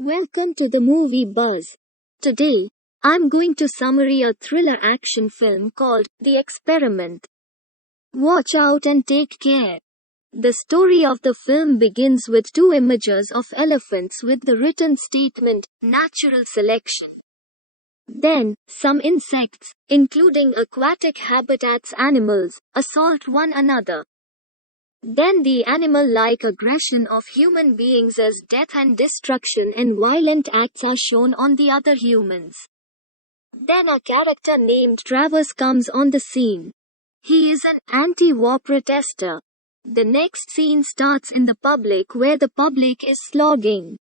Welcome to the MovieBuzz. Today, I'm going to summary a thriller action film called The Experiment. Watch out and take care. The story of the film begins with two images of elephants with the written statement, natural selection. Then, some insects, including aquatic habitats animals, assault one another. Then the animal-like aggression of human beings as death and destruction and violent acts are shown on the other humans. Then a character named Travis comes on the scene. He is an anti-war protester. The next scene starts in the public where the public is slogging.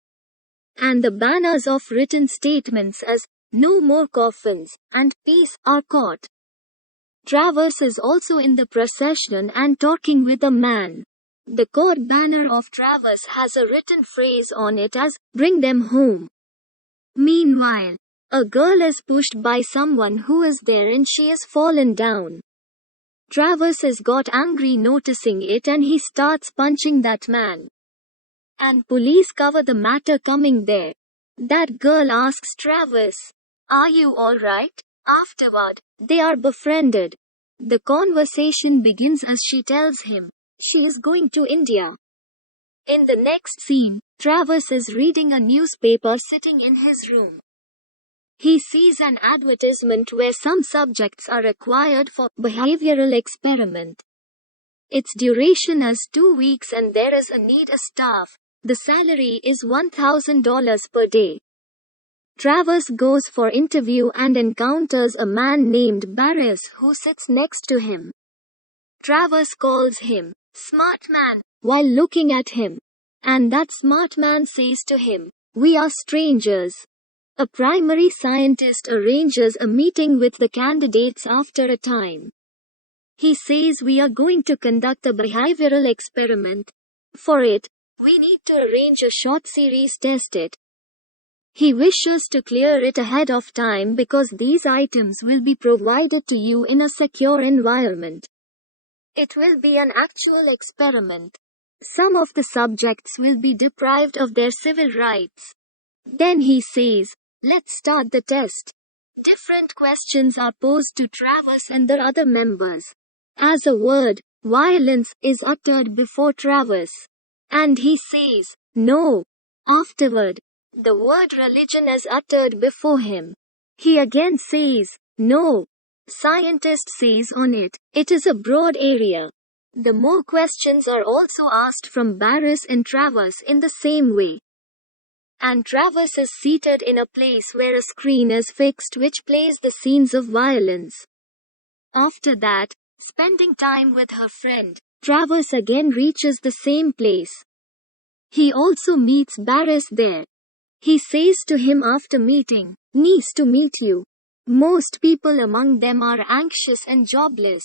And the banners of written statements as, "No more coffins," and "Peace" are caught. Travis is also in the procession and talking with a man. The court banner of Travis has a written phrase on it as, "Bring them home." Meanwhile, a girl is pushed by someone who is there and she has fallen down. Travis has got angry noticing it and he starts punching that man. And police cover the matter coming there. That girl asks Travis, "Are you alright?" Afterward, they are befriended. The conversation begins as she tells him she is going to India. In the next scene, Travis is reading a newspaper sitting in his room. He sees an advertisement where some subjects are required for behavioral experiment. Its duration is 2 weeks and there is a need a staff. The salary is $1,000 per day. Travis goes for interview and encounters a man named Barris who sits next to him. Travis calls him, "Smart man," while looking at him. And that smart man says to him, "We are strangers." A primary scientist arranges a meeting with the candidates after a time. He says we are going to conduct a behavioral experiment. For it, we need to arrange a short series test it. He wishes to clear it ahead of time because these items will be provided to you in a secure environment. It will be an actual experiment. Some of the subjects will be deprived of their civil rights. Then he says, "Let's start the test." Different questions are posed to Travis and the other members. As a word, violence is uttered before Travis. And he says, "No." Afterward, the word religion is uttered before him. He again says, "No." Scientist says on it, "It is a broad area." The more questions are also asked from Barris and Travis in the same way. And Travis is seated in a place where a screen is fixed which plays the scenes of violence. After that, spending time with her friend, Travis again reaches the same place. He also meets Barris there. He says to him after meeting, "Nice to meet you." Most people among them are anxious and jobless.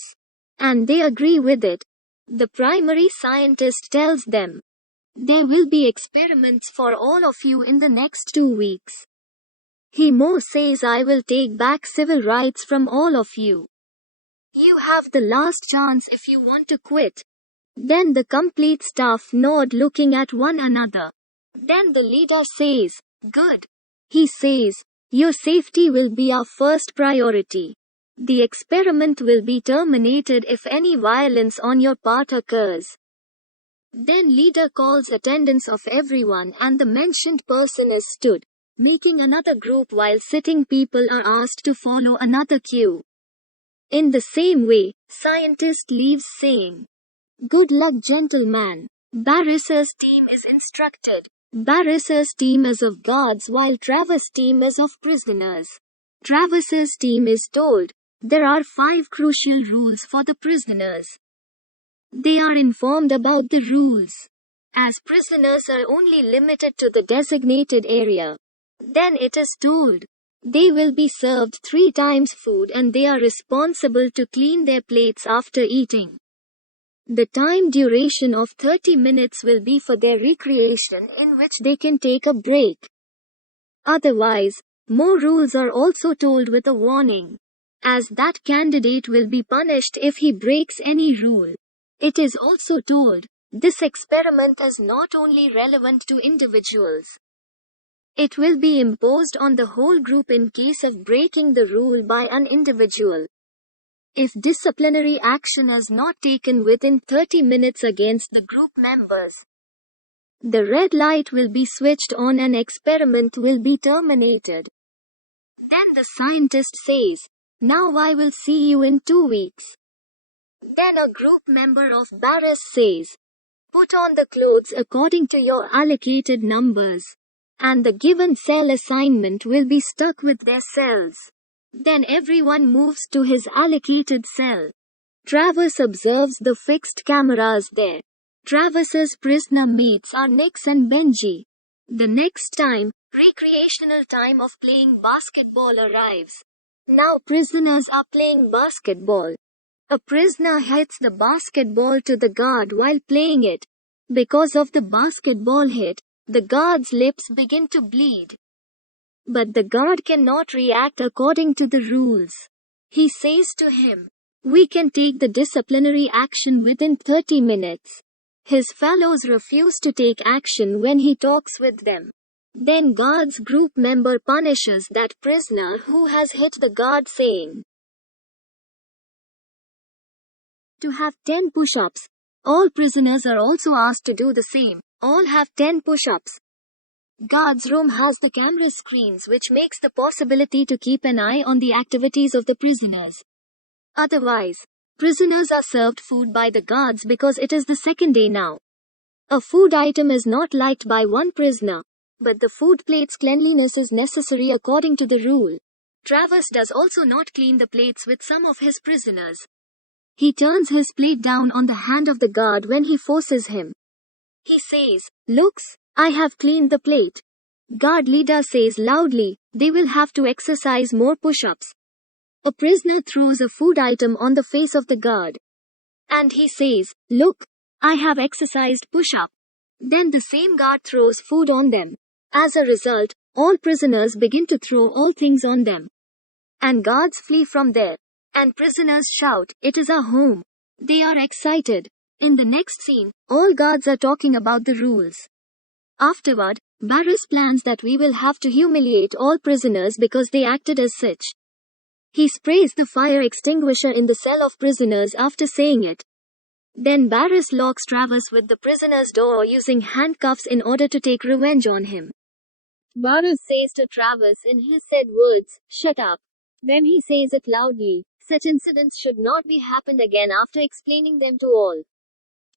And they agree with it. The primary scientist tells them, "There will be experiments for all of you in the next 2 weeks. He more says, "I will take back civil rights from all of you. You have the last chance if you want to quit." Then the complete staff nod looking at one another. Then the leader says, "Good." He says, "Your safety will be our first priority. The experiment will be terminated if any violence on your part occurs." Then leader calls attendance of everyone and the mentioned person is stood, making another group while sitting people are asked to follow another queue. In the same way, scientist leaves saying, "Good luck, gentlemen." Barris's team is instructed. Barris's team is of guards while Travis' team is of prisoners. Travis's team is told, there are 5 crucial rules for the prisoners. They are informed about the rules. As prisoners are only limited to the designated area. Then it is told, they will be served 3 times food and they are responsible to clean their plates after eating. The time duration of 30 minutes will be for their recreation in which they can take a break. Otherwise, more rules are also told with a warning. As that candidate will be punished if he breaks any rule. It is also told, this experiment is not only relevant to individuals. It will be imposed on the whole group in case of breaking the rule by an individual. If disciplinary action is not taken within 30 minutes against the group members, the red light will be switched on and experiment will be terminated. Then the scientist says, "Now I will see you in 2 weeks." Then a group member of Barris says, "Put on the clothes according to your allocated numbers." And the given cell assignment will be stuck with their cells. Then everyone moves to his allocated cell. Travis observes the fixed cameras there. Travis's prisoner mates are Nix and Benji. The next time, recreational time of playing basketball arrives. Now prisoners are playing basketball. A prisoner hits the basketball to the guard while playing it. Because of the basketball hit, the guard's lips begin to bleed. But the guard cannot react according to the rules. He says to him, "We can take the disciplinary action within 30 minutes. His fellows refuse to take action when he talks with them. Then guard's group member punishes that prisoner who has hit the guard, saying to have 10 push-ups. All prisoners are also asked to do the same. All have 10 push-ups. Guard's room has the camera screens, which makes the possibility to keep an eye on the activities of the prisoners. Otherwise, prisoners are served food by the guards because it is the second day now. A food item is not liked by one prisoner, but the food plate's cleanliness is necessary according to the rule. Travis does also not clean the plates with some of his prisoners. He turns his plate down on the hand of the guard when he forces him. He says, "Looks, I have cleaned the plate." Guard leader says loudly, "They will have to exercise more push-ups." A prisoner throws a food item on the face of the guard. And he says, "Look, I have exercised push-up." Then the same guard throws food on them. As a result, all prisoners begin to throw all things on them. And guards flee from there. And prisoners shout, "It is our home." They are excited. In the next scene, all guards are talking about the rules. Afterward, Barris plans that we will have to humiliate all prisoners because they acted as such. He sprays the fire extinguisher in the cell of prisoners after saying it. Then Barris locks Travis with the prisoner's door using handcuffs in order to take revenge on him. Barris says to Travis in his said words, "Shut up." Then he says it loudly. Such incidents should not be happened again after explaining them to all.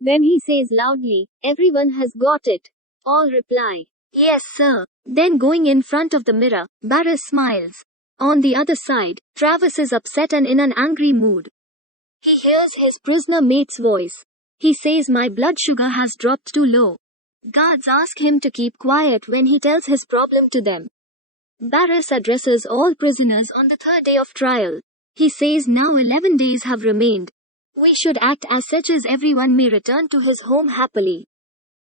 Then he says loudly, "Everyone has got it." All reply, "Yes, sir." Then going in front of the mirror, Barris smiles. On the other side, Travis is upset and in an angry mood. He hears his prisoner mate's voice. He says, "My blood sugar has dropped too low." Guards ask him to keep quiet when he tells his problem to them. Barris addresses all prisoners on the third day of trial. He says now 11 days have remained. We should act as such as everyone may return to his home happily.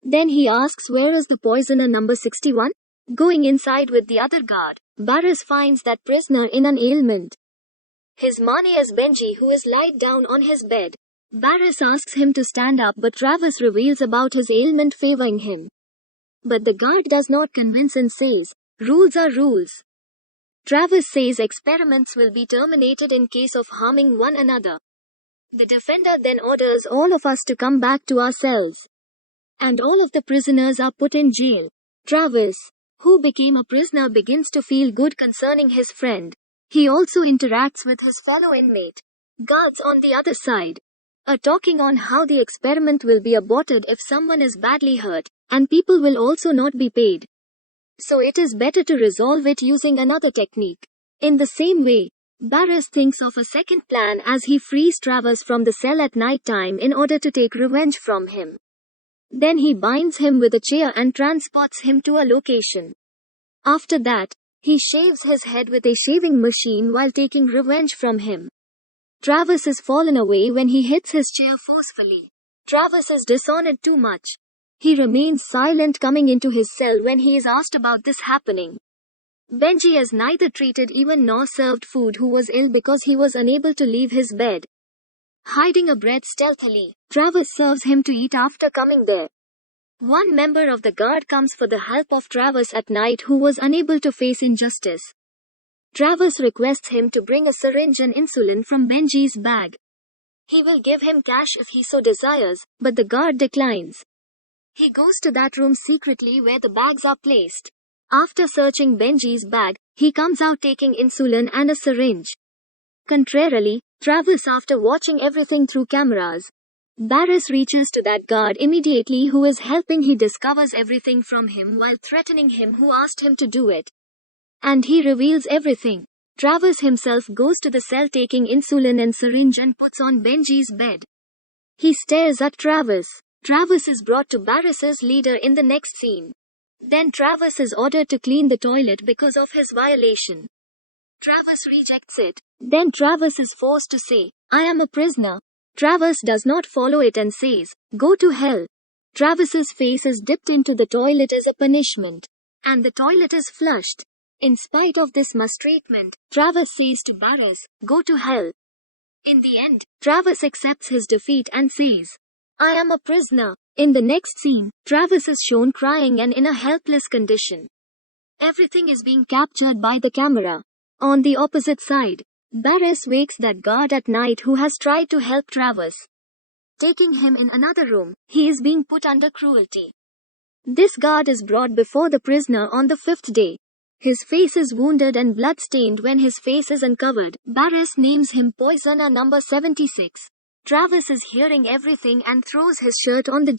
Then he asks, "Where is the poisoner number 61? Going inside with the other guard, Barris finds that prisoner in an ailment. His money is Benji, who is lied down on his bed. Barris asks him to stand up, but Travis reveals about his ailment favoring him. But the guard does not convince and says, "Rules are rules." Travis says experiments will be terminated in case of harming one another. The defender then orders all of us to come back to our cells. And all of the prisoners are put in jail. Travis, who became a prisoner, begins to feel good concerning his friend. He also interacts with his fellow inmate. Guards on the other side are talking on how the experiment will be aborted if someone is badly hurt, and people will also not be paid. So it is better to resolve it using another technique. In the same way, Barris thinks of a second plan as he frees Travis from the cell at night time in order to take revenge from him. Then he binds him with a chair and transports him to a location. After that, he shaves his head with a shaving machine while taking revenge from him. Travis is fallen away when he hits his chair forcefully. Travis is dishonored too much. He remains silent coming into his cell when he is asked about this happening. Benji is neither treated even nor served food, who was ill because he was unable to leave his bed. Hiding a bread stealthily, Travis serves him to eat after coming there. One member of the guard comes for the help of Travis at night, who was unable to face injustice. Travis requests him to bring a syringe and insulin from Benji's bag. He will give him cash if he so desires, but the guard declines. He goes to that room secretly where the bags are placed. After searching Benji's bag, he comes out taking insulin and a syringe. Contrarily, Travis, after watching everything through cameras, Barris reaches to that guard immediately who is helping. He discovers everything from him while threatening him who asked him to do it. And he reveals everything. Travis himself goes to the cell taking insulin and syringe and puts on Benji's bed. He stares at Travis. Travis is brought to Barris's leader in the next scene. Then Travis is ordered to clean the toilet because of his violation. Travis rejects it. Then Travis is forced to say, "I am a prisoner." Travis does not follow it and says, "Go to hell." Travis's face is dipped into the toilet as a punishment. And the toilet is flushed. In spite of this mistreatment, Travis says to Barris, "Go to hell." In the end, Travis accepts his defeat and says, "I am a prisoner." In the next scene, Travis is shown crying and in a helpless condition. Everything is being captured by the camera. On the opposite side, Barris wakes that guard at night who has tried to help Travis. Taking him in another room, he is being put under cruelty. This guard is brought before the prisoner on the 5th day. His face is wounded and blood-stained. When his face is uncovered, Barris names him Poisoner number 76. Travis is hearing everything and throws his shirt on the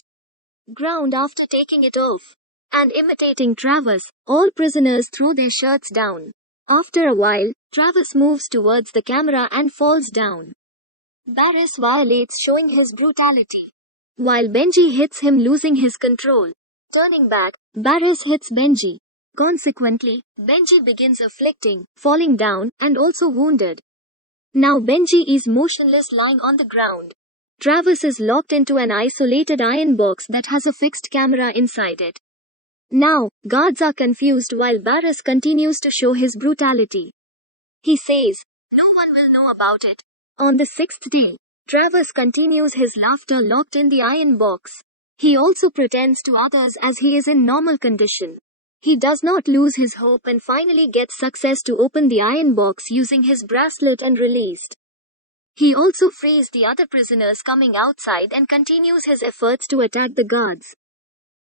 ground after taking it off. And imitating Travis, all prisoners throw their shirts down. After a while, Travis moves towards the camera and falls down. Barris violates, showing his brutality, while Benji hits him, losing his control. Turning back, Barris hits Benji. Consequently, Benji begins afflicting, falling down, and also wounded. Now Benji is motionless, lying on the ground. Travis is locked into an isolated iron box that has a fixed camera inside it. Now, guards are confused while Barris continues to show his brutality. He says, "No one will know about it." On the 6th day, Travis continues his laughter locked in the iron box. He also pretends to others as he is in normal condition. He does not lose his hope and finally gets success to open the iron box using his bracelet and released. He also frees the other prisoners coming outside and continues his efforts to attack the guards.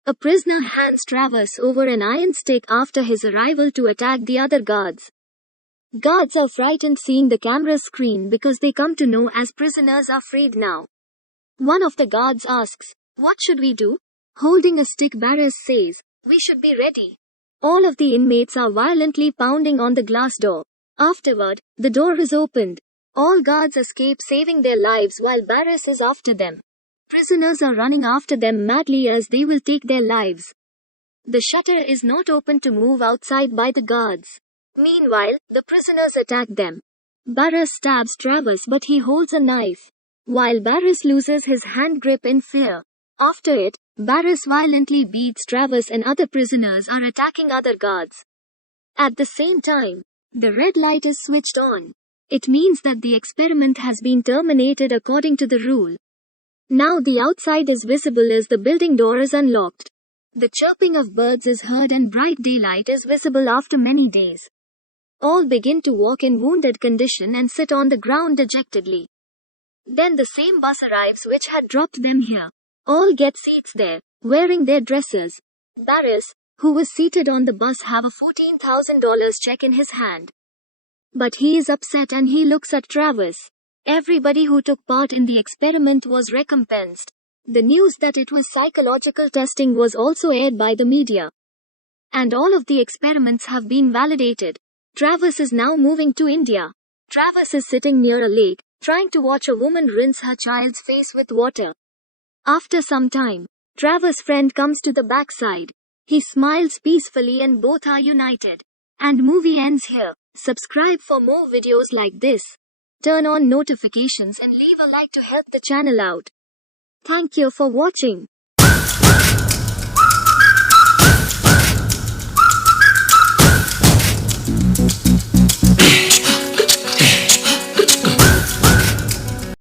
A prisoner hands Travis over an iron stick after his arrival to attack the other guards. Guards are frightened seeing the camera screen because they come to know as prisoners are freed now. One of the guards asks, "What should we do?" Holding a stick, Barris says, "We should be ready." All of the inmates are violently pounding on the glass door. Afterward, the door is opened. All guards escape, saving their lives while Barris is after them. Prisoners are running after them madly as they will take their lives. The shutter is not open to move outside by the guards. Meanwhile, the prisoners attack them. Barris stabs Travis, but he holds a knife, while Barris loses his hand grip in fear. After it, Barris violently beats Travis and other prisoners are attacking other guards. At the same time, the red light is switched on. It means that the experiment has been terminated according to the rule. Now the outside is visible as the building door is unlocked. The chirping of birds is heard and bright daylight is visible after many days. All begin to walk in wounded condition and sit on the ground dejectedly. Then the same bus arrives which had dropped them here. All get seats there, wearing their dresses. Barris, who was seated on the bus, have a $14,000 check in his hand. But he is upset and he looks at Travis. Everybody who took part in the experiment was recompensed. The news that it was psychological testing was also aired by the media. And all of the experiments have been validated. Travis is now moving to India. Travis is sitting near a lake, trying to watch a woman rinse her child's face with water. After some time, Travis' friend comes to the backside. He smiles peacefully and both are united. And movie ends here. Subscribe for more videos like this. Turn on notifications and leave a like to help the channel out. Thank you for watching.